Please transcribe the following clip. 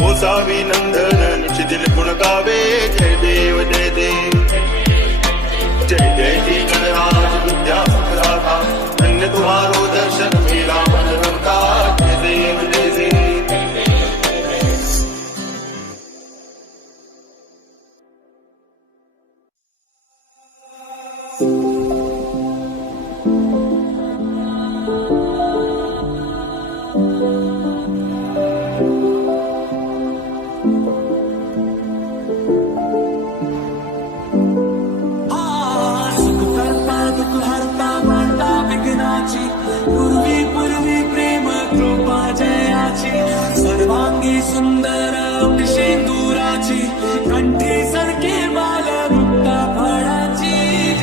गोसावी नंदन निशिदिल गुण गावे जय देव जय देव जय जय श्री गणराज विद्या सुखदाता धन्य तुम्हारो दर्शन मेरा मन रमता जय देव जय देव सर्वांगी सुंदर शेंदुराची कंठी